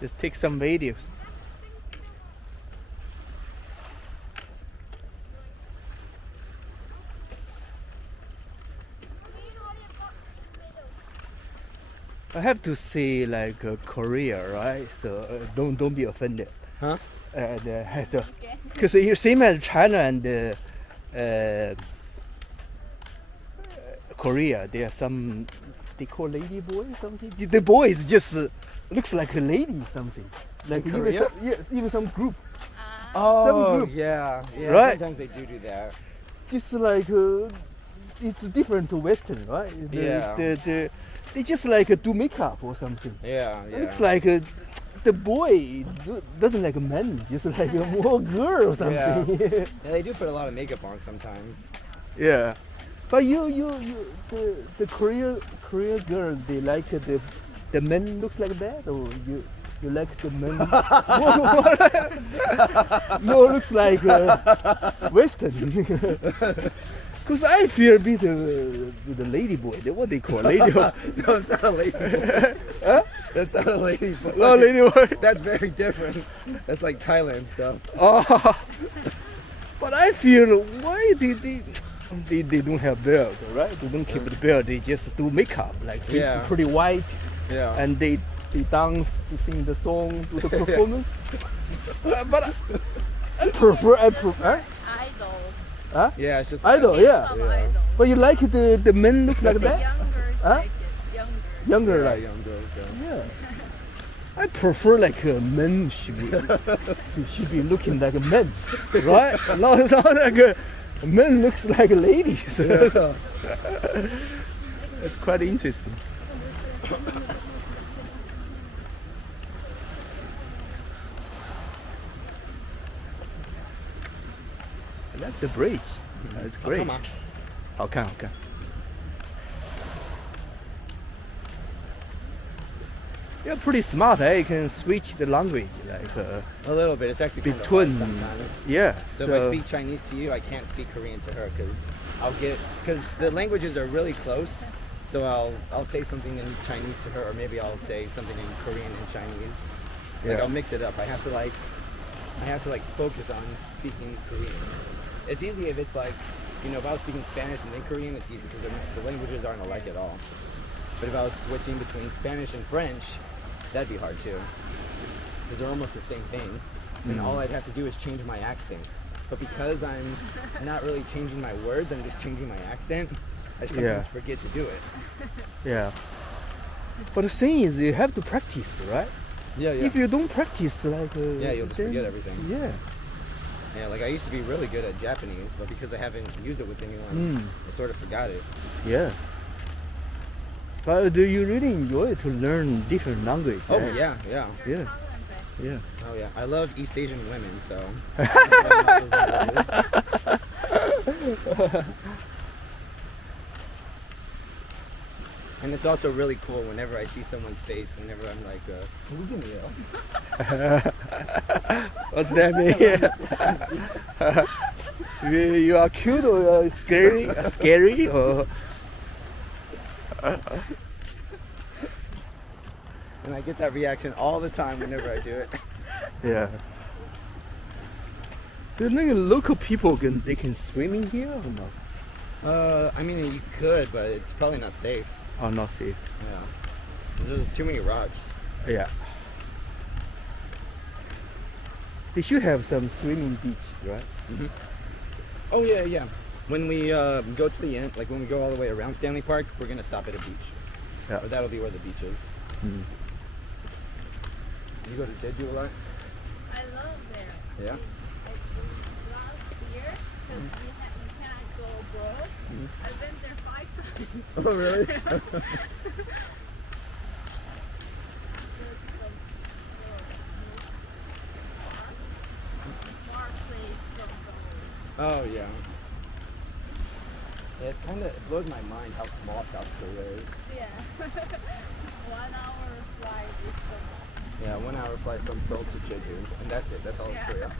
Just take some videos. I have to say like Korea, right? So don't be offended. Huh? Because you same as China and Korea, there are some they call lady boy something. The boys just looks like a lady something. Like even some, yes, even some group. Some group. Yeah, Right. Sometimes they do that. Just like it's different to Western, right? They just like do makeup or something. Yeah. It looks like the boy doesn't like men, just like a more girl or something. Yeah, they do put a lot of makeup on sometimes. Yeah. But the Korean girl, they like the men looks like that, or you like the men more looks like Western. Because I feel a bit the lady boy. What they call lady boy? No, it's not a lady boy. Huh? That's not a lady boy. No, lady boy. That's very different. That's like Thailand stuff. Oh, but I feel why they don't have beard, right? They don't keep the beard. They just do makeup, like pretty white. Yeah. And they dance to sing the song, do the performance. But I prefer. Idol. Huh? Yeah, it's just Idol, yeah. Idol. But you like the men look like that? Younger, Huh? like it. Younger, like. young girls. Yeah. I prefer like men should be looking like a men, right? Not like a men looks like ladies. Yeah. So, it's quite interesting. I like the bridge. It's great. Come on. 好看，好看。You're pretty smart, eh? You can switch the language, like A little bit. It's actually kind of between. hard sometimes. Yeah. So if I speak Chinese to you, I can't speak Korean to her because the languages are really close. So I'll say something in Chinese to her, or maybe I'll say something in Korean and Chinese. Like I'll mix it up. I have to focus on speaking Korean. It's easy if it's like, if I was speaking Spanish and then Korean, it's easy because the languages aren't alike at all. But if I was switching between Spanish and French, that'd be hard too, because they're almost the same thing. And all I'd have to do is change my accent. But because I'm not really changing my words, I'm just changing my accent, I sometimes forget to do it. Yeah. But the thing is, you have to practice, right? Yeah. If you don't practice, like You'll just forget everything. Yeah. Yeah, like I used to be really good at Japanese, but because I haven't used it with anyone, I sort of forgot it. Yeah. But do you really enjoy to learn different language? Oh right? yeah. Yeah. Yeah. Oh yeah. I love East Asian women, so. And it's also really cool whenever I see someone's face, whenever I'm like, can we give me What's that mean? you are cute or scary? Scary or? And I get that reaction all the time whenever I do it. Yeah. So like local people they can swim in here or not? I mean, you could, but it's probably not safe. Oh, not safe. Yeah. There's too many rocks. Yeah. They should have some swimming beaches, right? Mm-hmm. Oh yeah. When we go to the end, like when we go all the way around Stanley Park, we're gonna stop at a beach. Yeah. Or that'll be where the beach is. Mm. You go to Jeju a lot? I love there. Yeah. Last year, because we can't go abroad, I went there 5 times. Oh really? Mark place Oh yeah. Yeah, it's kind of, it blows my mind how small South Korea is. Yeah. 1 hour flight is so much. Yeah, 1 hour flight from Seoul to Jeju, and that's it. That's all of Yeah. Korea.